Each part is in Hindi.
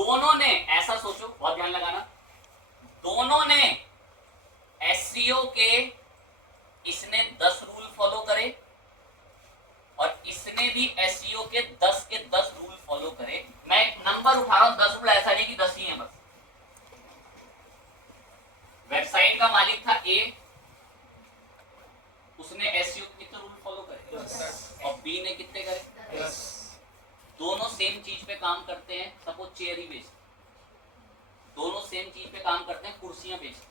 दोनों ने, ऐसा सोचो, बहुत ध्यान लगाना, दोनों ने एसईओ के, इसने 10 रूल फॉलो करे और इसने भी एसईओ के 10 रूल फॉलो करे। मैं एक नंबर उठा रहा हूं, 10 रूल, ऐसा नहीं कि 10 ही है बस। वेबसाइट का मालिक था ए, उसने एसईओ के कितने रूल फॉलो करे और बी ने कितने करे? दोनों सेम चीज पे काम करते हैं, सपोज चेयर ही बेचते, दोनों सेम चीज पे काम करते हैं, कुर्सियां बेचते हैं।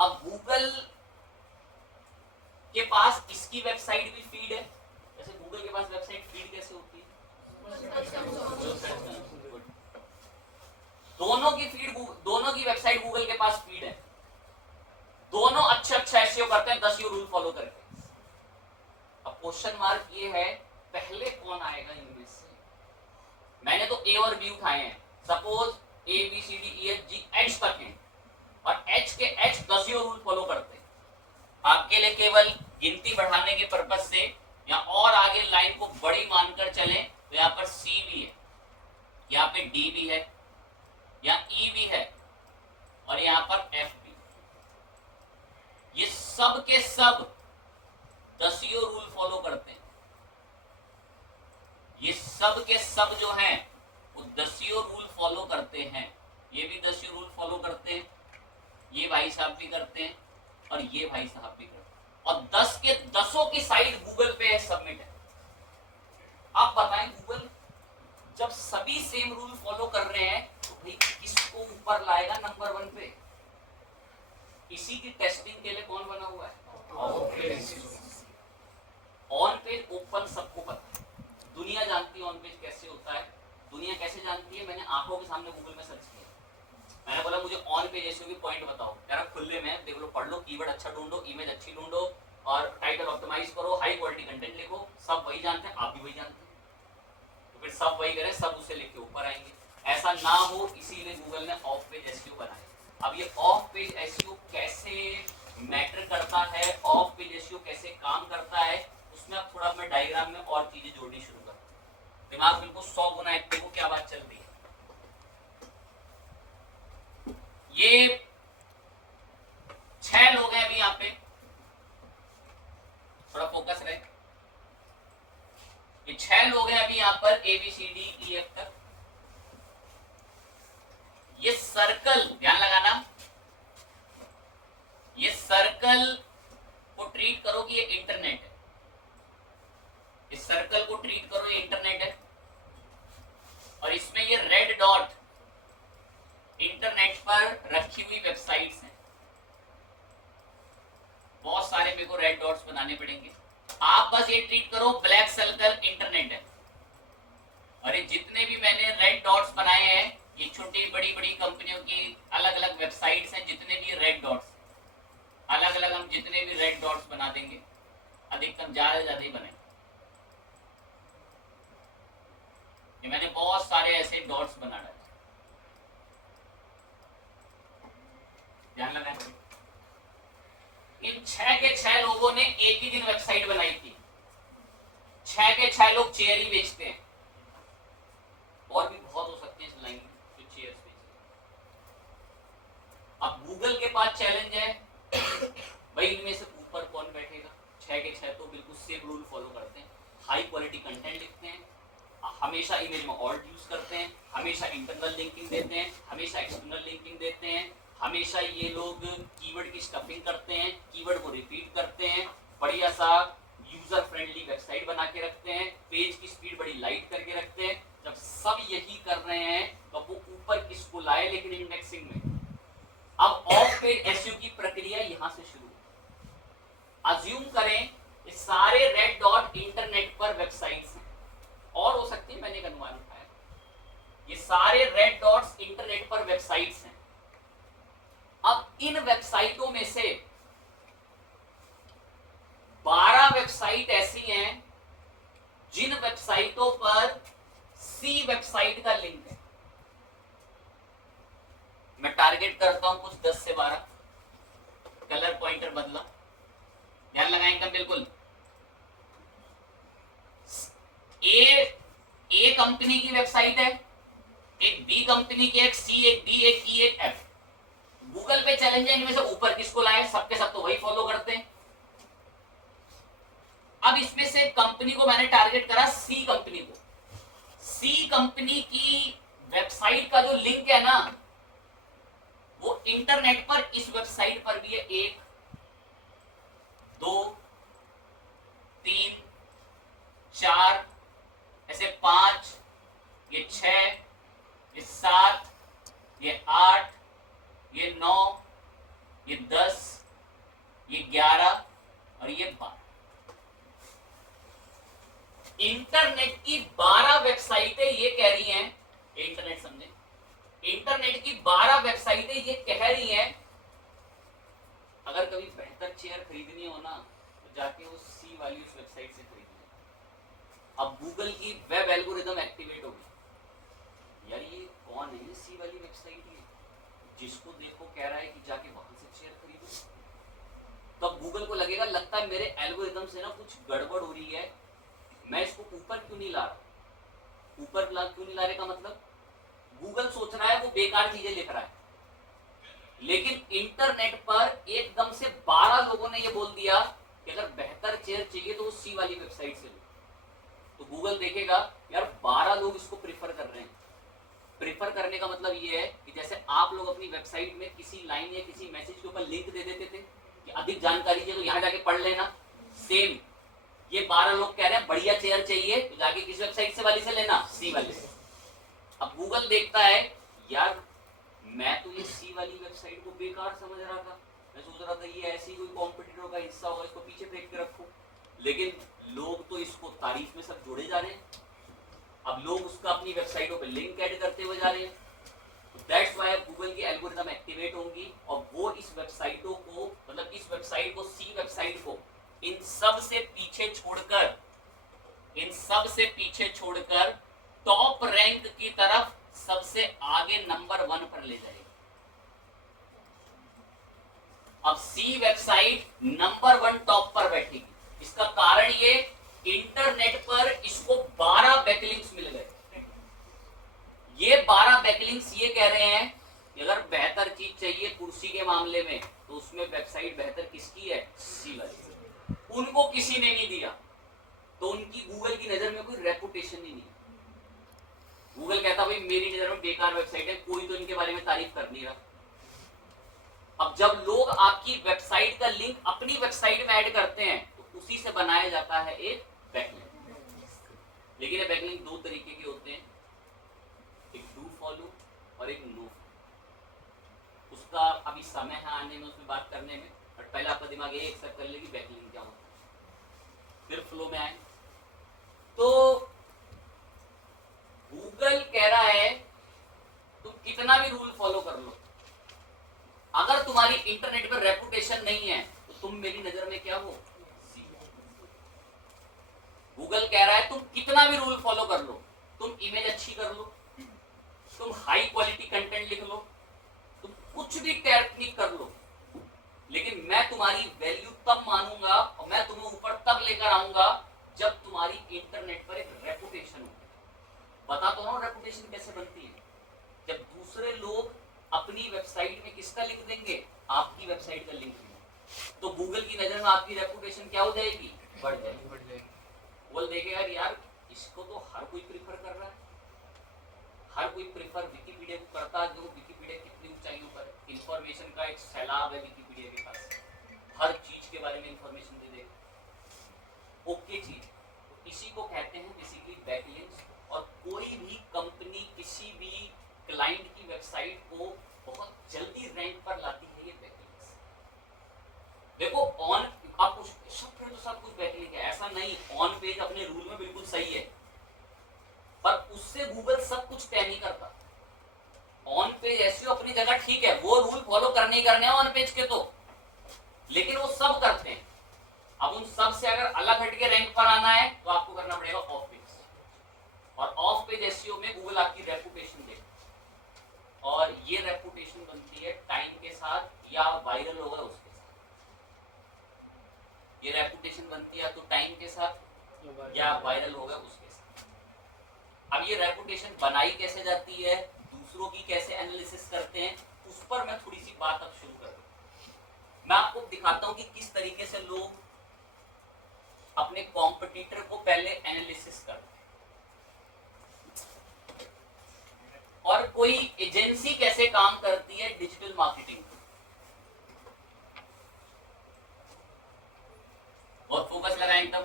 अब गूगल के पास इसकी वेबसाइट भी फीड है, जैसे गूगल के पास वेबसाइट फीड कैसे होती है? दोनों की वेबसाइट गूगल के पास फीड है, दोनों अच्छा एसईओ करते हैं 10 रूल फॉलो करके। अब क्वेश्चन मार्क ये है, पहले कौन आएगा इनमें से? मैंने तो ए और बी उठाए हैं, suppose A B C D E F G H तक हैं और एच के एच 10 रूल फॉलो करते हैं। आपके लिए केवल गिनती बढ़ाने के पर्पज से या और आगे लाइन को बड़ी मानकर चलें तो यहाँ पर सी भी है, यहाँ पे डी भी है, यहाँ ई भी है और यहाँ पर एफ भी। ये सब के सब 10 रूल फॉलो करते हैं। ये सब के सब जो हैं वो 10 रूल फॉलो करते हैं। ये भी 10 रूल फॉलो करते हैं, ये भाई साहब भी करते हैं और ये भाई साहब भी करते हैं, और 10 के 10 की साइड गूगल पे है, सबमिट है। आप बताएं, गूगल जब सभी सेम रूल फॉलो कर रहे हैं तो भाई किसको ऊपर लाएगा नंबर 1 पे? इसी की टेस्टिंग के लिए कौन बना हुआ है? ऑन पेज ओपन सबको पता है, दुनिया जानती है ऑन पेज कैसे होता है। दुनिया कैसे जानती है? मैंने आंखों के सामने गूगल में सर्च किया, मैंने बोला मुझे ऑन पेज एसईओ की पॉइंट बताओ, यार खुले में देख लो, पढ़ लो, कीवर्ड अच्छा ढूंढो, इमेज अच्छी ढूंढो और टाइटल ऑप्टिमाइज करो, हाई क्वालिटी कंटेंट लिखो। सब वही जानते हैं, आप भी वही जानते हैं, तो फिर सब वही करें, सब उसे लिख के ऊपर आएंगे। ऐसा ना हो इसीलिए गूगल ने ऑफ पेज एसईओ बनाया। अब ये ऑफ पेज एसईओ कैसे मैटर करता है, ऑफ पेज एसईओ कैसे काम करता है, उसमें अब थोड़ा मैं डायग्राम में और चीजें जोड़नी शुरू कर, दिमाग बिल्कुल 100 गुना एक्टिव हो, क्या बात चल रही है। ये 6 लोग हैं अभी यहाँ पे, थोड़ा फोकस रहे। ये 6 लोग हैं अभी यहाँ पर, A B C D E F तक। ये सर्कल ध्यान लगाना, ये सर्कल को ट्रीट करो कि ये इंटरनेट है, इस सर्कल को ट्रीट करो ये इंटरनेट है, और इसमें ये रेड डॉट इंटरनेट पर रखी हुई वेबसाइट्स हैं। बहुत सारे मेरे को रेड डॉट्स बनाने पड़ेंगे, आप बस ये ट्रीट करो ब्लैक सर्कल इंटरनेट है। और ये जितने भी मैंने रेड डॉट्स बनाए हैं ये छोटी बड़ी बड़ी कंपनियों की अलग अलग वेबसाइट्स हैं, जितने भी रेड डॉट्स अलग अलग, हम जितने भी रेड डॉट्स बना देंगे, अधिकतम ज्यादा से ज्यादा ही बने। ये मैंने बहुत सारे ऐसे डॉट्स बना डाले, ध्यान लगाएं। इन 6 के 6 लोगों ने एक ही दिन वेबसाइट बनाई थी, 6 के 6 लोग चेयर ही बेचते हैं, और भी बहुत हो सकते हैं इस लाइन में जो चेयर्स बेचते हैं। अब गूगल के पास चैलेंज है, भाई इनमें से ऊपर कौन बैठेगा? 6 के 6 तो बिल्कुल सेम रूल फॉलो करते हैं, हाई क्वालिटी कंटेंट लिखते हैं, हमेशा इमेज में ऑल्ट यूज करते हैं, हमेशा इंटरनल लिंकिंग देते हैं, हमेशा एक्सटर्नल लिंकिंग देते हैं, हमेशा ये लोग कीवर्ड की स्टफिंग करते हैं, कीवर्ड को रिपीट करते हैं, बढ़िया सा यूजर फ्रेंडली वेबसाइट बना के रखते हैं, पेज की स्पीड बड़ी लाइट करके रखते हैं। जब सब यही कर रहे हैं तो वो ऊपर किसको लाए? लेकिन इंडेक्सिंग में। अब ऑफ पेज एसईओ की प्रक्रिया यहां से शुरू। अज्यूम करें ये सारे रेड डॉट इंटरनेट पर वेबसाइट्स हैं, और हो सकती है, मैंने एक अनुमान उठाया, ये सारे रेड डॉट्स इंटरनेट पर वेबसाइट्स हैं। अब इन वेबसाइटों में से 12 वेबसाइट ऐसी हैं जिन वेबसाइटों पर सी वेबसाइट का लिंक है। मैं टारगेट करता हूं कुछ 10 से 12, कलर पॉइंटर बदला, ध्यान लगाएंगे बिल्कुल। ए कंपनी की वेबसाइट है, एक बी कंपनी की, एक सी, एक डी, एक ई, एक एफ। गूगल पे चैलेंज है, इनमें से ऊपर किसको लाए? सबके सब तो वही फॉलो करते हैं। अब इसमें से कंपनी को मैंने टारगेट करा, सी कंपनी को। सी कंपनी की वेबसाइट का जो लिंक है ना, वो इंटरनेट पर इस वेबसाइट पर भी है। 1 2 3 4 ऐसे 5, ये 6, ये 7, ये 8, ये 9, ये 10, ये 11 और ये 12। इंटरनेट की 12 वेबसाइटें ये कह रही हैं, इंटरनेट समझे, इंटरनेट की 12 वेबसाइटें ये कह रही हैं अगर कभी बेहतर चेयर खरीदनी हो ना तो जाके उस सी वाली उस वेबसाइट से खरीदनी। अब गूगल की वेब एल्गोरिदम एक्टिवेट होगी, यार ये कौन है, ये सी वाली वेबसाइट है, जिसको देखो कह रहा है कि जाके वहां से चेयर खरीदो। तो अब गूगल को लगेगा, लगता है मेरे एल्गोरिदम से ना कुछ गड़बड़ हो रही है, मैं इसको ऊपर क्यों नहीं ला रहा। ऊपर क्यों नहीं ला रहे का मतलब, गूगल सोच रहा है वो बेकार चीजें लिख रहा है, लेकिन इंटरनेट पर एकदम से 12 लोगों ने ये बोल दिया कि अगर बेहतर चेयर चाहिए तो सी वाली वेबसाइट से लो। तो गूगल देखेगा यार 12 लोग इसको प्रीफर कर रहे हैं। प्रीफर करने का मतलब ये है कि जैसे आप लोग अपनी वेबसाइट में किसी लाइन या किसी मैसेज के ऊपर लिंक दे देते थे कि अधिक जानकारी चाहिए तो यहाँ जाके पढ़ लेना, सेम ये 12 लोग कह रहे हैं बढ़िया चेयर चाहिए तो जाके किस वेबसाइट से वाली से लेना, सी वाली से। अब गूगल देखता है यार मैं तो ये सी वाली वेबसाइट को बेकार समझ रहा था, मैं सोच रहा था ये ऐसी कोई कॉम्पिटिटर का हिस्सा होगा, इसको पीछे फेंक के रखो, लेकिन लोग तो इसको तारीफ में सब जोड़े जा रहे हैं। अब लोग उसका अपनी वेबसाइटों पे लिंक ऐड करते हुए जा रहे हैं, तो दैट्स व्हाई गूगल की एल्गोरिदम एक्टिवेट होंगी और वो इस वेबसाइटों को, मतलब इस वेबसाइट को, सी वेबसाइट को इन सब से पीछे छोड़कर टॉप रैंक की तरफ सबसे आगे नंबर 1 पर ले जाएगी। अब सी वेबसाइट नंबर 1 टॉप पर बैठेगी। इसका कारण ये, इंटरनेट पर इसको 12 बैकलिंक्स मिल गए। ये 12 बैकलिंक्स ये कह रहे हैं कि अगर बेहतर चीज चाहिए कुर्सी के मामले में तो उसमें वेबसाइट बेहतर किसकी है, सी वाली। उनको किसी ने नहीं दिया तो उनकी गूगल की नजर में कोई रेपुटेशन ही नहीं। गूगल कहता भाई मेरी नजर में बेकार वेबसाइट है, कोई तो इनके बारे में तारीफ कर नहीं रहा। अब जब लोग आपकी वेबसाइट का लिंक अपनी वेबसाइट में ऐड करते हैं तो उसी से बनाया जाता है एक बैकलिंक। लेकिन ये बैकलिंक 2 तरीके के होते हैं, एक डू फॉलो और एक नो। उसका अभी समय है आने में उसमें बात करने में, बट पहले आपका दिमाग ये एक्सेप्ट कर ले कि बैकलिंक क्या होता है, फिर फ्लो में आए। तो गूगल कह रहा है तुम कितना भी रूल फॉलो कर लो, अगर तुम्हारी इंटरनेट पर रेपुटेशन नहीं है तो तुम मेरी नजर में क्या हो, सी। गूगल कह रहा है तुम कितना भी रूल फॉलो कर लो, तुम इमेज अच्छी कर लो, तुम हाई क्वालिटी कंटेंट लिख लो, तुम कुछ भी टेक्निक कर लो, लेकिन मैं तुम्हारी वैल्यू तब मानूंगा और मैं तुम्हें ऊपर तब लेकर आऊंगा जब तुम्हारी इंटरनेट पर एक रेपुटेशन हो। बता तो ना रेपुटेशन कैसे बनती है, जब दूसरे लोग अपनी वेबसाइट में किसका लिंक देंगे, आपकी वेबसाइट का लिंक देंगे, तो गूगल की नजर में आपकी रेपुटेशन क्या हो जाएगी, बढ़ जाएगी। बोल देखेगा यार इसको तो हर कोई प्रीफर कर रहा है, हर कोई प्रीफर विकिपीडिया को करता है, जो विकिपीडिया कितनी ऊंचाइयों पर, इंफॉर्मेशन का एक सैलाब है विकिपीडिया के पास, हर चीज के बारे में इंफॉर्मेशन दे देगा, ओके चीज। तो इसी को कहते हैं बेसिकली बैकलिंक्स। और कोई भी कंपनी किसी भी क्लाइंट की वेबसाइट को बहुत जल्दी रैंक पर लाती है ये बैकलिंक्स। देखो ऑन आप कुछ तो सब कुछ बैकलिंक है ऐसा नहीं, ऑन पेज अपने रूल में बिल्कुल सही है, पर उससे गूगल सब कुछ तय नहीं करता। ऑन पेज एसईओ अपनी जगह ठीक है, वो रूल फॉलो करने ही करने हैं ऑन पेज के तो, लेकिन वो सब करते हैं। अब उन सब से अगर अलग हटके रैंक पर आना है तो आपको करना पड़ेगा ऑफ पेज, और ऑफ पेज एसईओ में गूगल आपकी रेपुटेशन देगा, और ये रेपुटेशन बनती है टाइम के साथ या वायरल होगा उसके साथ। ये रेपुटेशन बनती है तो टाइम के साथ या वायरल होगा उसके साथ। अब ये रेपुटेशन बनाई कैसे जाती है, दूसरों की कैसे एनालिसिस करते हैं, उस पर मैं थोड़ी सी बात अब शुरू कर दूं। मैं आपको दिखाता हूं कि किस तरीके से लोग अपने कॉम्पिटिटर को पहले एनालिसिस करते हैं और कोई एजेंसी कैसे काम करती है डिजिटल मार्केटिंग। बहुत फोकस कराएं एकदम।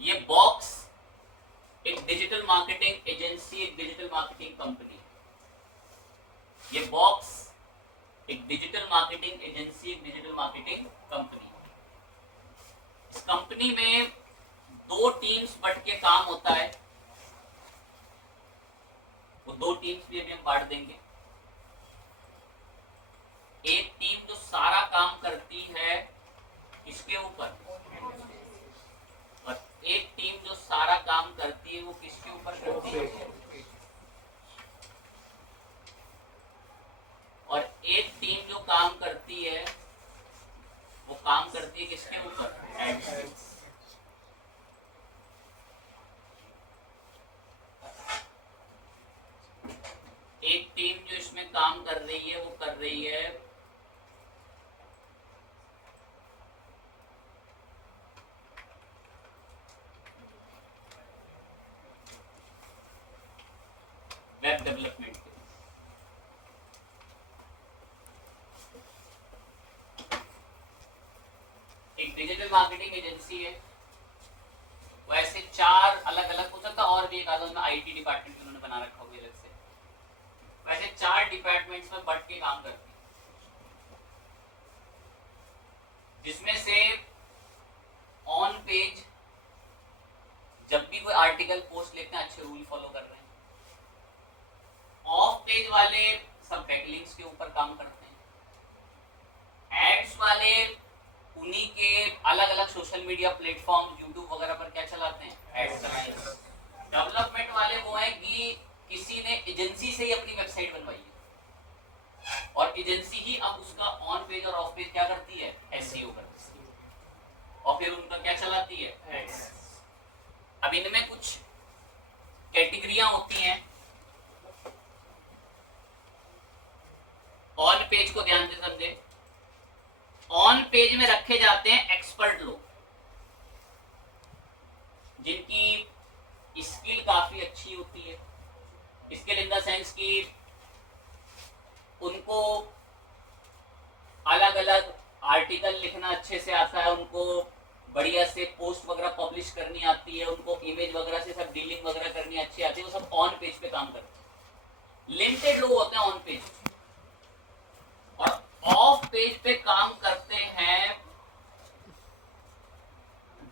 ये बॉक्स एक डिजिटल मार्केटिंग एजेंसी, एक डिजिटल मार्केटिंग कंपनी। ये बॉक्स एक डिजिटल मार्केटिंग एजेंसी, एक डिजिटल मार्केटिंग कंपनी। इस कंपनी में 2 टीम्स बट के काम होता है। वो 2 टीम्स भी अभी हम बांट देंगे। एक टीम जो सारा काम करती है किसके ऊपर, और एक टीम जो सारा काम करती है वो किसके ऊपर करती है, और एक टीम जो काम करती है वो काम करती है किसके ऊपर, एड्स। एक टीम जो इसमें काम कर रही है वो कर रही है वेब डेवलपमेंट। एक डिजिटल मार्केटिंग एजेंसी है, वैसे 4 अलग अलग हो सकता और भी एक आधा में आईटी डिपार्टमेंट उन्होंने बना रखा होगा अलग से। वैसे 4 डिपार्टमेंट्स में बट के काम करती है, जिसमें से ऑन पेज जब भी कोई आर्टिकल पोस्ट लिखते हैं अच्छे रूल फॉलो कर रहे हैं। ऑफ पेज वाले सब बैकलिंक्स के ऊपर काम करते हैं। एड्स वाले उन्हीं के अलग अलग सोशल मीडिया प्लेटफॉर्म यूट्यूब वगैरह पर क्या चलाते हैं, एड्स चलाते हैं। डेवलपमेंट वाले वो हैं कि किसी ने एजेंसी से ही अपनी वेबसाइट बनवाई है और एजेंसी ही अब उसका ऑन पेज और ऑफ पेज क्या करती है, एसईओ करती है और फिर उनका क्या चलाती है, एड्स। अब इनमें कुछ कैटेगरियां होती हैं। ऑन पेज को ध्यान से समझे। ऑन पेज में रखे जाते हैं एक्सपर्ट लोग जिनकी स्किल काफी अच्छी होती है। स्किल इन द सेंस कि उनको अलग अलग आर्टिकल लिखना अच्छे से आता है, उनको बढ़िया से पोस्ट वगैरह पब्लिश करनी आती है, उनको इमेज वगैरह से सब डीलिंग वगैरह करनी अच्छी आती है, वो सब ऑन पेज पे काम करते हैं। लिमिटेड लोग होते हैं ऑन पेज, और ऑफ पेज पे काम करते हैं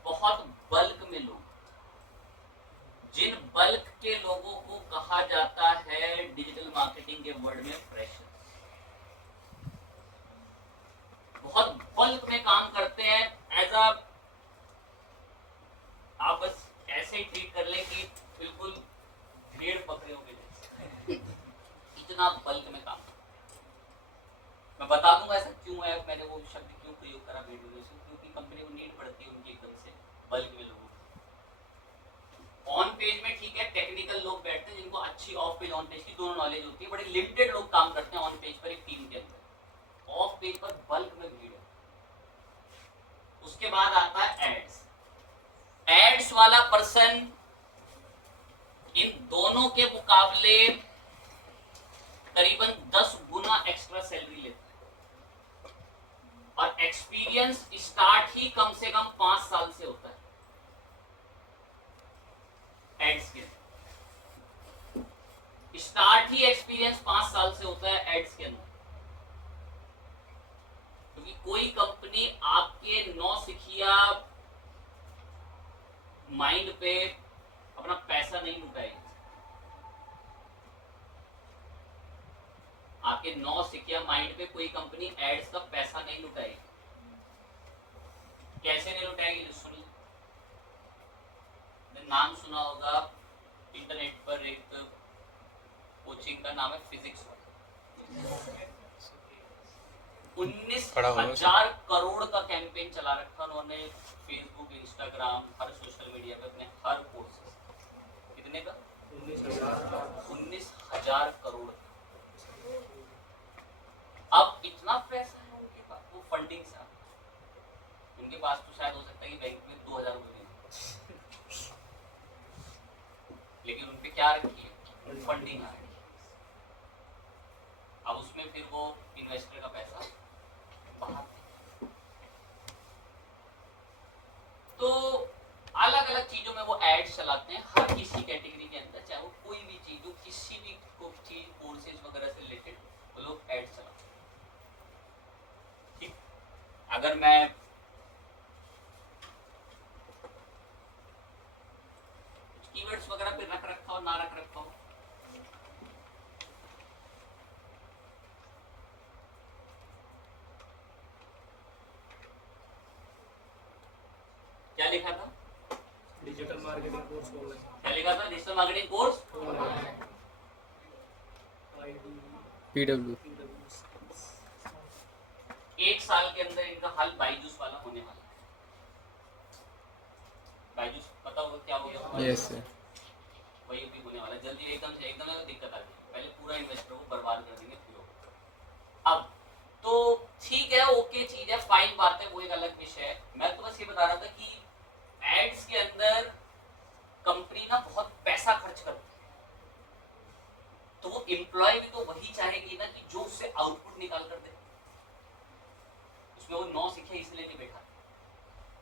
बहुत बल्क में लोग, जिन बल्क के लोगों को कहा जाता है डिजिटल मार्केटिंग के वर्ड में फ्रेशर्स। बहुत बल्क में काम करते हैं। एज अ आप बस ऐसे ही ट्रीट कर ले कि बिल्कुल भेड़ पकड़े हो गए, इतना बल्क में काम। मैं बता दूंगा ऐसा क्यों है, मैंने वो शब्द क्यों प्रयोग करा भेड़ से, क्योंकि कंपनी को नीड पड़ती है उनकी एकदम से बल्क में लोगों को। ऑन पेज में ठीक है टेक्निकल लोग बैठते हैं जिनको अच्छी ऑफ पेज ऑन पेज की दोनों नॉलेज होती है, बड़े लिमिटेड लोग काम करते हैं ऑन पेज पर एक टीम के अंदर। ऑफ पेज पर बल्क में भीड़ है। उसके बाद आता है एड्स। एड्स वाला पर्सन इन दोनों के मुकाबले करीबन 10 गुना एक्स्ट्रा सैलरी लेता है और एक्सपीरियंस स्टार्ट ही कम से कम 5 साल से होता है। एड्स के स्टार्ट ही एक्सपीरियंस 5 साल से होता है एड्स के अंदर, क्योंकि कोई कंपनी आपके नौसिखिया माइंड पे अपना पैसा नहीं लुटाएगी। आपके नौसिखिया माइंड पे कोई कंपनी एड्स का पैसा नहीं लुटाएगी। कैसे नहीं लुटाएगी, सुन लो। नाम सुना होगा इंटरनेट पर एक कोचिंग का नाम है फिजिक्स। 19,000 करोड़ का कैंपेन चला रखा उन्होंने फेसबुक, इंस्टाग्राम, हर सोशल मीडिया पे अपने हर कोर्सेस, कितने का? 19,000 करोड़। अब इतना पैसा है उनके पास, वो फंडिंग से उनके पास तो शायद हो सकता है कि बैंक में 2,000 रुपये दें, लेकिन उनपे क्या रखी है? फंडिंग आ रही है। अब उसमें फिर वो इन्वेस्टर का पैसा बाहर, तो अलग अलग चीजों में वो एड्स चलाते हैं, हर किसी कैटेगरी के अंदर, चाहे वो कोई भी चीज हो, किसी भी चीज कोर्सेज वगैरह से रिलेटेड वो लोग एड्स चलाते हैं। ठीक, अगर मैं कीवर्ड्स वगैरह पे रख रखा हो, ना रख रखा हो, क्या लिखा था? Digital marketing course online. क्या लिखा था? Digital marketing course PW। एक साल के अंदर इनका हल बायजूस वाला होने वाला है। बायजूस पता होगा क्या होगा? Yes sir. वही भी होने वाला है जल्दी, एकदम दिक्कत आ गई, पहले पूरा इन्वेस्टर को बर्बाद कर देंगे फिर। अब तो ठीक है, ओके चीज है, फाइन बात है, वो एक अलग विषय है। मैं तो बस ये बता रहा था कि एड्स के अंदर कंपनी ना बहुत पैसा खर्च करती है, तो वो एम्प्लॉय भी तो वही चाहेगी ना कि जो उससे आउटपुट निकाल कर दे। उसमें वो 9 सीखे इसलिए नहीं बैठा,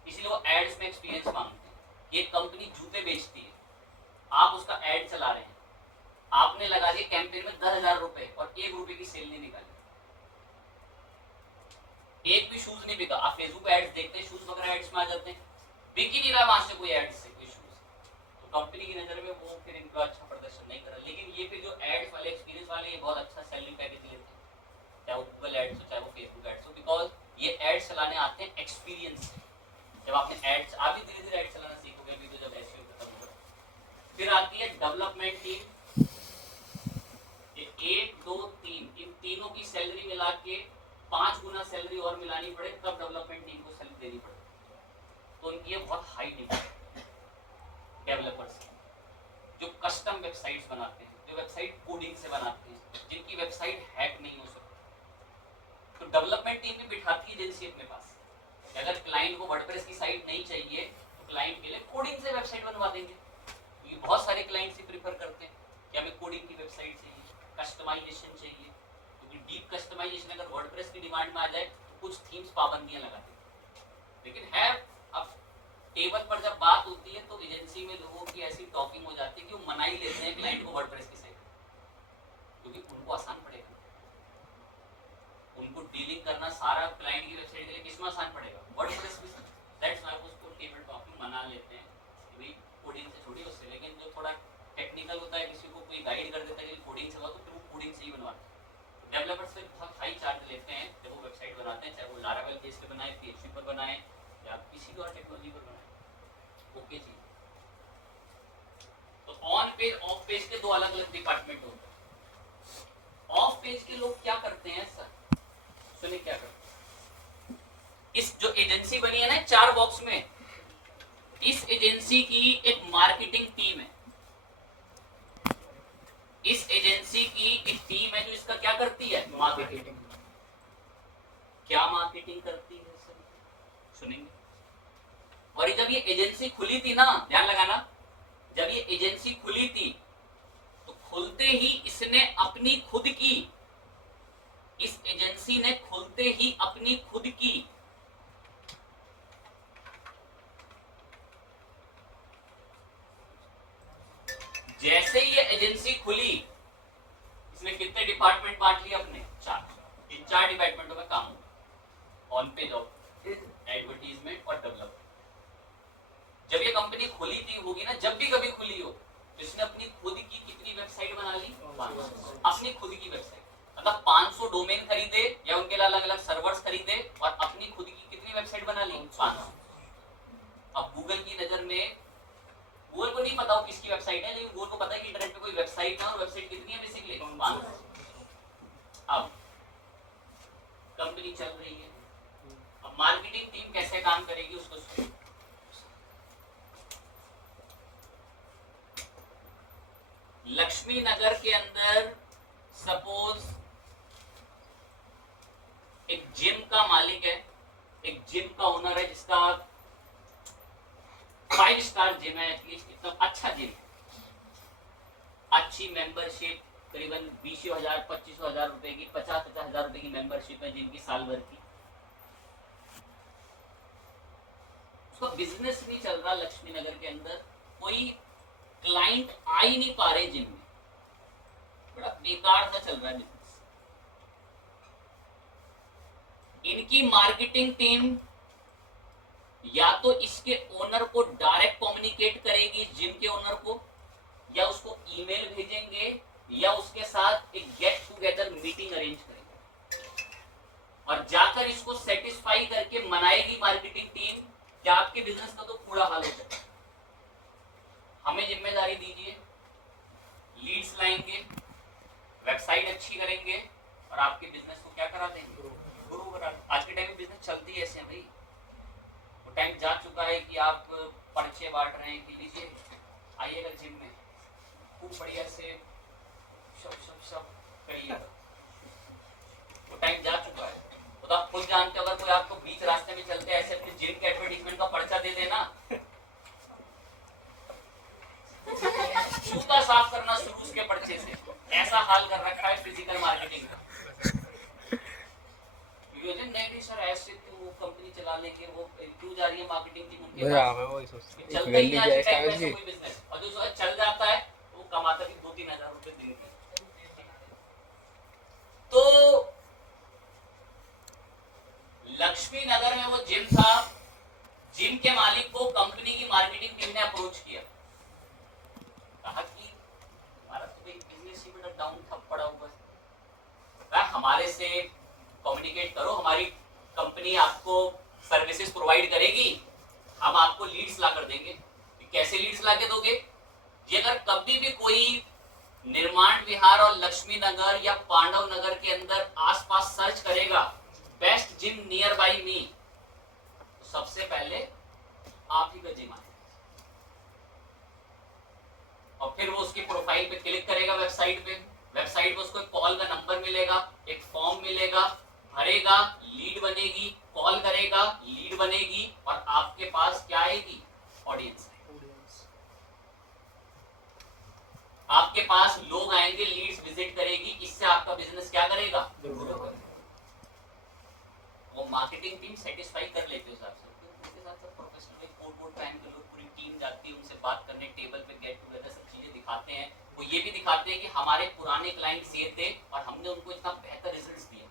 इसलिए वो एड्स में एक्सपीरियंस मांगते हैं। ये कंपनी जूते बेचती है, आप उसका एड चला रहे हैं, आपने लगा दिया कैंपेन में 10,000 रुपए और 1 रुपए की सेल नहीं निकाली, एक भी शूज नहीं बिका। आप फेसबुक एड्स देखते हैं, शूज वगैरह एड्स में आ जाते हैं, बिक ही नहीं रहा वहां से कोई एड्स से कोई शूज, तो कंपनी की नजर में वो फिर इनका अच्छा प्रदर्शन नहीं कर रहा। लेकिन ये फिर जो एड्स वाले, एक्सपीरियंस वाले, ये बहुत अच्छा सैलरी पैकेज लेते हैं, चाहे वो गूगल एड्स हो चाहे वो फेसबुक एड्स हो, बिकॉज ये एड्स चलाने आते हैं एक्सपीरियंस से। जब आपने एड्स, आप भी धीरे धीरे एड्स चलाना सीखोगे, अभी तो जब एसईओ खत्म होगा। फिर आती है डेवलपमेंट टीम, ये 1 2 3, इन तीनों की सैलरी मिला के 5 गुना सैलरी और मिलानी पड़े तब डेवलपमेंट टीम को सैलरी देनी पड़े, तो उनकी ये बहुत हाई डिमांड। डेवलपर्स जो कस्टम वेबसाइट्स बनाते हैं, जो वेबसाइट कोडिंग से बनाते हैं, जिनकी वेबसाइट हैक नहीं हो सकती, तो डेवलपमेंट टीम भी बिठाती है एजेंसी अपने पास। अगर क्लाइंट को वर्डप्रेस की साइट नहीं चाहिए तो क्लाइंट के लिए कोडिंग से वेबसाइट बनवा देंगे। क्योंकि बहुत सारे क्लाइंट्स ही प्रीफर करते हैं कि हमें कोडिंग की वेबसाइट चाहिए, कस्टमाइजेशन चाहिए, क्योंकि डीप कस्टमाइजेशन अगर वर्डप्रेस की डिमांड में आ जाए तो कुछ थीम्स पाबंदियां लगा देती। लेकिन है, अब टेबल पर जब बात होती है तो एजेंसी में लोगों की ऐसी टॉकिंग हो जाती है कि वो मना ही लेते हैं क्लाइंट को वर्डप्रेस की साइट, क्योंकि उनको आसान पड़ेगा, उनको डीलिंग करना सारा क्लाइंट की वेबसाइट के लिए किसमें आसान पड़ेगा? वर्डप्रेस में। दैट्स व्हाई उसको टेबल टॉप में मना लेते हैं कि भाई कोडिंग से छोड़िए उससे। लेकिन जो थोड़ा टेक्निकल होता है, किसी को कोई गाइड कर देता है कि कोडिंग से हुआ, तो फिर वो कोडिंग से ही बनवाते हैं। डेवलपर्स से बहुत हाई चार्ज लेते हैं जब वो वेबसाइट बनाते हैं, चाहे वो लारावेल बेस पे बनाए, PHP पर बनाए या किसी और टेक्नोलॉजी पर बनाए। ओके जी, तो ऑन पेज ऑफ पेज के दो अलग अलग डिपार्टमेंट होते हैं। ऑफ पेज के लोग क्या करते हैं सर, सुनिए क्या करते हैं। इस जो एजेंसी बनी है ना 4 बॉक्स में, इस एजेंसी की एक मार्केटिंग टीम है, इस एजेंसी की एक टीम है जो इसका क्या करती है? मार्केटिंग। क्या मार्केटिंग करती है सर, सुनेंगे। और जब ये एजेंसी खुली थी ना, ध्यान लगाना, जब ये एजेंसी खुली थी तो खुलते ही इसने अपनी खुद की, इस एजेंसी ने खुलते ही अपनी खुद की जैसे ये एजेंसी खुली, इसने कितने डिपार्टमेंट बांट लिए अपने? 4। इन 4 डिपार्टमेंटों में काम होगा, ऑन पेज, एडवर्टीजमेंट और डेवलपमेंट। जब ये कंपनी खुली थी होगी ना, जब भी कभी खुली हो, तो इसने अपनी खुद की कितनी वेबसाइट बना ली? 500। अपनी खुद की वेबसाइट, मतलब 500 डोमेन खरीदे या उनके लिए अलग अलग सर्वर्स खरीदे और अपनी खुद की कितनी वेबसाइट बना ली? 500। अब गूगल की नजर में, गूगल को नहीं पता हो किसकी वेबसाइट है, लेकिन गूगल को पता है कि इंटरनेट पे कोई वेबसाइट है और वेबसाइट कितनी है? बेसिकली 500। अब कंपनी चल रही है, अब मार्केटिंग टीम कैसे काम करेगी उसको सुनिए। लक्ष्मी नगर के अंदर सपोज एक जिम का मालिक है, एक जिम का ओनर है जिसका 5 स्टार जिम है, एटलीस्ट एकदम अच्छा जिम है, अच्छी मेंबरशिप करीबन 20,000 25,000 रुपए की, 50,000 रुपए की मेंबरशिप है जिनकी साल भर की। उसका बिजनेस नहीं चल रहा लक्ष्मी नगर के अंदर, कोई क्लाइंट आ ही नहीं पा रहे जिम में, बड़ा बेकार सा चल रहा है बिजनेस। इनकी मार्केटिंग टीम या तो इसके ओनर को डायरेक्ट कम्युनिकेट करेगी, जिम के ओनर को, या उसको ईमेल भेजेंगे, या उसके साथ एक गेट टुगेदर मीटिंग अरेंज करेंगे और जाकर इसको सेटिस्फाई करके मनाएगी मार्केटिंग टीम कि आपके बिजनेस का तो पूरा हाल हो जाए, हमें जिम्मेदारी दीजिए, लीड्स लाएंगे, वेबसाइट अच्छी करेंगे और आपके बिजनेस को क्या करा देंगे, ग्रो करा। आज के टाइम में बिजनेस चलती है ऐसे भाई, वो टाइम जा चुका है कि आप पर्चे बांट रहे हैं कि लीजिए आइएगा जिम में, खूब बढ़िया से सब करिएगा, वो टाइम जा चुका है। तो आप खुद जानते हो, अगर कोई आपको बीच रास्ते में चलते ऐसे अपने जिम के एडवर्टीजमेंट का पर्चा दे देना, जूता साफ करना शुरू उसके पर्चे से, ऐसा हाल कर रखा है फिजिकल मार्केटिंग का। नहीं सर ऐसे क्यों कंपनी चला लेंगे, वो क्यों जा रही है मार्केटिंग टीम उनके पास, चलता ही नहीं आज के टाइम में कोई बिजनेस, और जो चल जाता है वो कमाता भी 2-3 हजार रुपए दिन के। तो लक्ष्मी नगर में वो जिम था, जिम के मालिक को कंपनी की मार्केटिंग टीम ने अप्रोच किया, कहा कि हमारा तो बिजनेस ही बड़ा डाउन ठप पड़ा हुआ है, हमारे से कम्युनिकेट करो, हमारी कंपनी आपको सर्विसेज प्रोवाइड करेगी, हम आपको लीड्स ला कर देंगे। कैसे लीड्स ला के दोगे, ये अगर कभी भी कोई निर्माण विहार और लक्ष्मी नगर या पांडव नगर के अंदर आसपास सर्च करेगा बेस्ट जिम नियर बाई मी, तो सबसे पहले आप ही का जिम आएगा, और फिर वो उसकी प्रोफाइल पे क्लिक करेगा, वेबसाइट पे उसको एक कॉल का नंबर मिलेगा, एक फॉर्म मिलेगा, भरेगा, लीड बनेगी, कॉल करेगा, लीड बनेगी, और आपके पास क्या आएगी, ऑडियंस। आपके पास लोग आएंगे, लीड्स विजिट करेगी, इससे आपका बिजनेस क्या करेगा, वो मार्केटिंग टीम सेटिस्फाई कर लेती है हिसाब से, उनके साथ सब प्रोफेशनल कोड टाइम के लोग, पूरी टीम जाती है, उनसे बात करने, टेबल पे गेट टुगेदर सब चीजें दिखाते हैं। वो ये भी दिखाते हैं कि हमारे पुराने क्लाइंट्स ये थे और हमने उनको इतना बेहतर रिजल्ट्स दिए,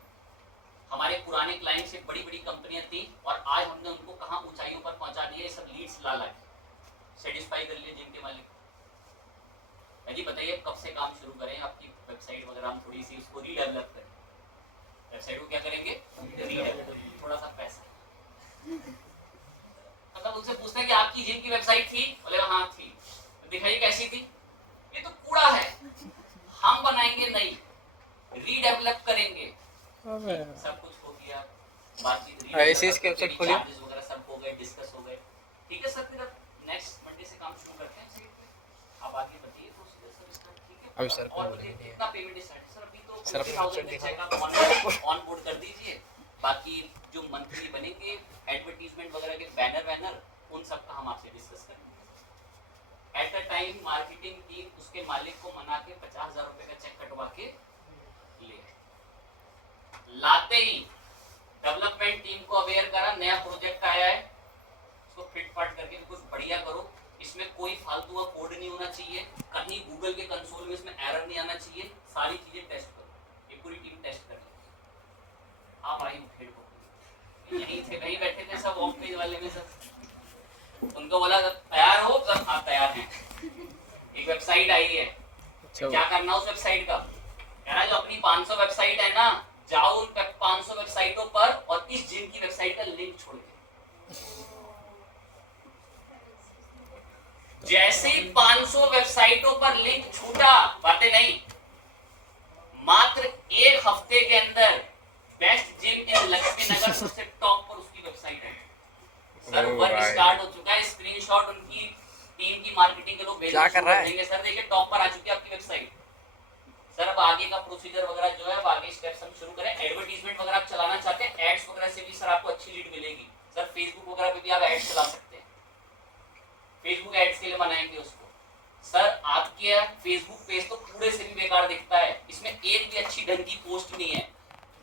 हमारे पुराने क्लाइंट से बड़ी बड़ी कंपनियां थी और आज हमने उनको कहां ऊंचाइयों पर पहुंचा दिया, ये सब लीड्स ला ला के सेटिस्फाई कर लिए जिम के मालिक। जी बताइए कब से काम शुरू करें, आपकी वेबसाइट वगैरह हम थोड़ी सी उसको रीडेवलप करें, वेबसाइट को क्या करेंगे, रीडेवलप, थोड़ा सा पैसा, मतलब उनसे पूछते हैं कि आपकी जिम की वेबसाइट थी, बोले हाँ थी, तो दिखाइए कैसी थी, ये तो कूड़ा है, हम बनाएंगे नई, रीडेवलप करेंगे, सब कुछ हो गया, बातचीत चार्जेस वगैरह सब हो गए, डिस्कस हो गए, ठीक है सर, फिर अब नेक्स्ट मंडे से काम शुरू करते हैं, आप आगे बताइए तो ठीक है। अभी सर और कितना पेमेंट है सर, अभी तो 50,000 का चेक आप ऑन बोर्ड कर दीजिए, बाकी जो मंथली बनेंगे एडवर्टीजमेंट वगैरह के बैनर उन सब का हम आपसे डिस्कस करेंगे। At a time marketing team उसके मालिक को मना के 50,000 रुपए का चेक कटवा के ले, लाते ही डेवलपमेंट टीम को अवेयर करा, नया प्रोजेक्ट आया है, उसको फिट फाट करके कुछ बढ़िया करो, इसमें कोई फालतू का कोड नहीं होना चाहिए, कहीं गूगल के कंसोल में इसमें एरर नहीं आना चाहिए, सारी चीजें टेस्ट करो, ये पूरी टीम टेस्ट कर ली। आप आई फिर यहीं थे, कहीं बैठे थे सब ऑफ पेज वाले में सब, उनको बोला तैयार हो, सब हाँ तैयार हैं, एक वेबसाइट आई है, क्या करना उस वेबसाइट का, कहना जो अपनी 500 वेबसाइट है ना, जाओ उन 500 वेबसाइटों पर और इस जिम की वेबसाइट का लिंक छोड़ दो, जैसे ही 500 वेबसाइटों पर लिंक छूटा, बातें नहीं, मात्र एक हफ्ते के अंदर बेस्ट जिम इन लक्ष्मी नगर सबसे टॉप पर उसकी वेबसाइट है, सर्वर स्टार्ट हो चुका है, स्क्रीनशॉट उनकी टीम की मार्केटिंग के लोग भेजना शुरू कर देंगे, सर देखिए टॉप पर आ चुकी है आपकी वेबसाइट, सर अब आगे का प्रोसीजर वगैरह जो है अब आगे स्टेप्स हम शुरू करें। एडवर्टीजमेंट वगैरह आप चलाना चाहते हैं, एड्स वगैरह से भी सर आपको अच्छी लीड मिलेगी, सर फेसबुक वगैरह पे भी आप एड्स चला सकते हैं, फेसबुक एड्स के लिए बनाएंगे उसको, सर आपके फेसबुक पेज तो पूरे से भी बेकार दिखता है, इसमें एक भी अच्छी ढंग की पोस्ट नहीं है,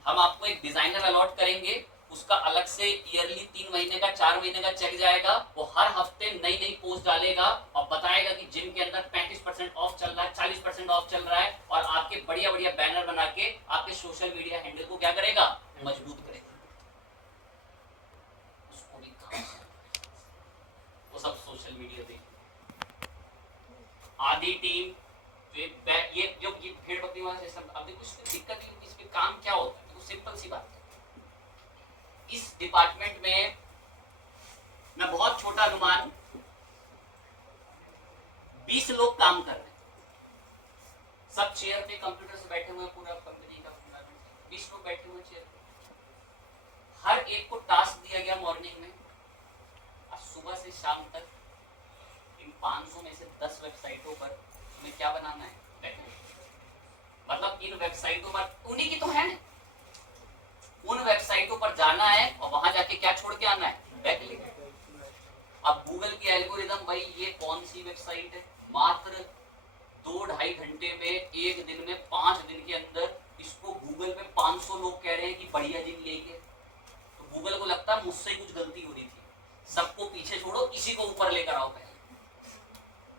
हम आपको एक डिजाइनर अलॉट करेंगे, उसका अलग से ईयरली 3 महीने का 4 महीने का चेक जाएगा, वो हर हफ्ते नई नई पोस्ट डालेगा और बताएगा कि जिम के अंदर 35% ऑफ चल रहा है, 40% ऑफ चल रहा है, और आपके बढ़िया बढ़िया बैनर बना के आपके सोशल मीडिया हैंडल को क्या करेगा, मजबूत करेगा। उसको भी काम वो सब सोशल मीडिया पे आधी टीम ये जो ये भेड़ बकरी वाला सिस्टम, अब देखो इसमें दिक्कत नहीं होती, इसमें काम क्या होता है, तो सिंपल सी बात है, इस डिपार्टमेंट में मैं बहुत छोटा अनुमान 20 लोग काम कर रहे हैं, सब चेयर पे कंप्यूटर से बैठे हुए, पूरा कंपनी का 20 लोग बैठे हुए चेयर पे, हर एक को टास्क दिया गया मॉर्निंग में, सुबह से शाम तक इन 500 में से 10 वेबसाइटों पर तुम्हें क्या बनाना है, मतलब इन वेबसाइटों पर उन्हीं की तो है ना, उन वेबसाइटों पर जाना है और वहां जाके क्या छोड़ के आना है, बैकलिंक। अब गूगल की एल्गोरिदम भाई ये कौन सी वेबसाइट है, मात्र 2-2.5 घंटे में, एक दिन में 5 दिन के अंदर इसको गूगल पे 500 लोग कह रहे हैं कि बढ़िया जिम लेके, तो गूगल को लगता है मुझसे कुछ गलती हो रही थी, सबको पीछे छोड़ो, इसी को ऊपर लेकर आओ पहले,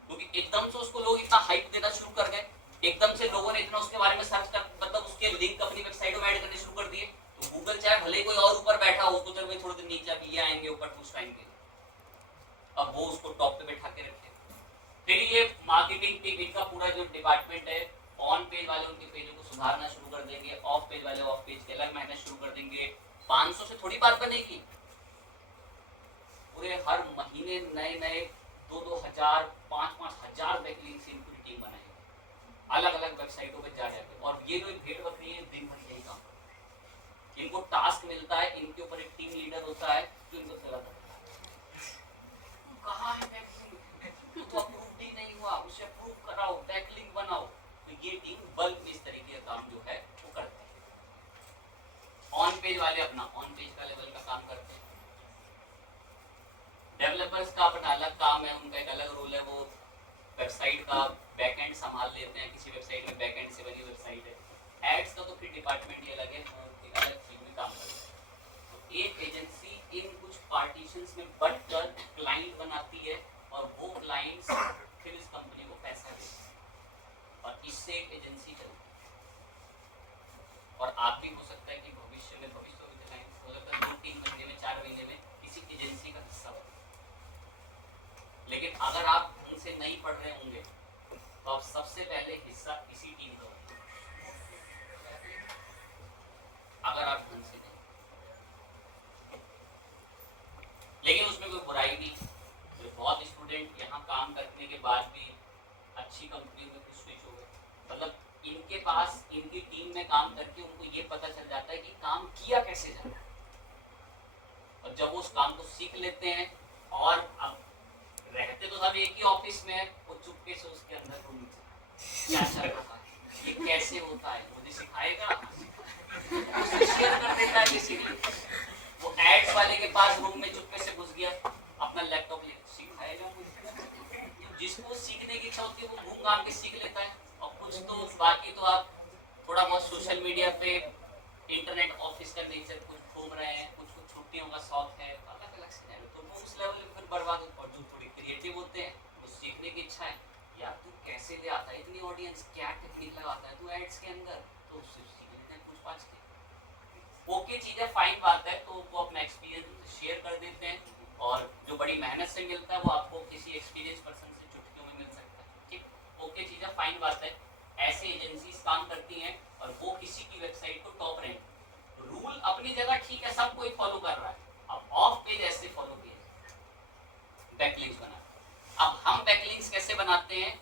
क्योंकि एकदम से उसको लोग इतना हाइप देना शुरू कर गए, एकदम से लोगों ने इतना उसके बारे में सर्च कर, मतलब उसके लिंक अपनी वेबसाइटों में ऐड करने शुरू कर दिए, तो गूगल चाहे भले कोई और ऊपर बैठा हो, उसको चल थोड़े दिन नीचे अब ये आएंगे ऊपर कुछ टाइम के, अब वो उसको टॉप पे बैठा के रखे। फिर ये मार्केटिंग टीम, इनका पूरा जो डिपार्टमेंट है, ऑन पेज वाले उनके पेजों को सुधारना शुरू कर देंगे, ऑफ पेज वाले ऑफ पेज के अलग मेहनत शुरू कर देंगे। 500 से थोड़ी बात बनेगी, पूरे हर महीने नए नए 2-2 हजार 5-5 हजार बैकलिंक्स की पूरी टीम बनाएगी, अलग अलग वेबसाइटों पे जा जाके, और ये जो भेड़ बकरी है दिन भर यही काम, इनको टास्क मिलता है, इनके ऊपर एक टीम लीडर होता है जो इनको चलाता है, कहाँ है बैकलिंक, तो अप्रूव ही नहीं हुआ, उसे अप्रूव कराओ, बैकलिंक बनाओ, तो ये टीम बल्क में इस तरीके का काम जो है वो करते हैं। ऑन पेज वाले अपना ऑन पेज का लेवल का काम करते हैं, डेवलपर्स का अपना अलग काम है, उनका एक अलग रोल है, वो वेबसाइट का बैकएंड संभाल लेते हैं, किसी वेबसाइट में बैकएंड से बनी वेबसाइट है, एड्स का तो फिर डिपार्टमेंट ये अलग है, एक अलग चीज में काम करते हैं। तो एक एजेंसी इन कुछ पार्टीशंस में बंटकर क्लाइंट बनाती है, और वो क्लाइंट्स फिर इस कंपनी को पैसा देते हैं, और इससे एक एजेंसी चलती है, और आप भी हो सकता है कि भविष्य में क्लाइंट हो सकता है 2-3 महीने में 4 महीने में किसी एजेंसी का हिस्सा हो, लेकिन अगर आप उनसे नहीं पढ़ रहे होंगे तो आप सबसे पहले हिस्सा इसी टीम का होगा, अगर आप ढंग से नहीं, लेकिन उसमें कोई बुराई नहीं, तो बहुत स्टूडेंट यहाँ काम करने के बाद भी अच्छी कंपनियों में कुछ स्विच हो गए, मतलब इनके पास इनकी टीम में काम करके उनको ये पता चल जाता है कि काम किया कैसे जाता है, और जब वो उस काम को सीख लेते हैं, और अब रहते तो सब एक ही ऑफिस में है, वो चुपके से उसके अंदर क्या चल रहा है, ये कैसे होता है, मुझे सिखाएगा, शेयर कर देता है बेसिकली, वो एड्स वाले के पास रूम में चुपके से घुस गया, अपना लैपटॉप लेकर सिखाएगा मुझे, जिसको सीखने की इच्छा होती है वो घूम घाम के सीख लेता है, और कुछ तो बाकी तो आप थोड़ा बहुत सोशल मीडिया पे इंटरनेट ऑफिस का नेचर कुछ घूम रहे हैं, कुछ कुछ छुट्टियों का शौक है, अलग अलग से, तो वो उस लेवल पे फिर बर्बाद होता है। जो थोड़ी क्रिएटिव होते हैं वो सीखने की इच्छा है, यार तू कैसे ले आता है इतनी ऑडियंस, क्या टेक्निक लगाता है तू एड्स के अंदर, तो उससे सीख लेते हैं कुछ पाँच के, ओके चीज़ें फाइन बात है, तो वो अपना एक्सपीरियंस शेयर कर देते हैं, और जो बड़ी मेहनत से मिलता है वो आपको किसी एक्सपीरियंस पर्सन से चुटकियों में मिल सकता है, ठीक, ओके चीज़ें फाइन बात है, ऐसे एजेंसीज काम करती हैं, और वो किसी की वेबसाइट को टॉप रैंक, रूल अपनी जगह ठीक है, सब कोई फॉलो कर रहा है, अब ऑफ पेज ऐसे फॉलो किए बैकलिंक्स बना, अब हम बैकलिंक्स कैसे बनाते हैं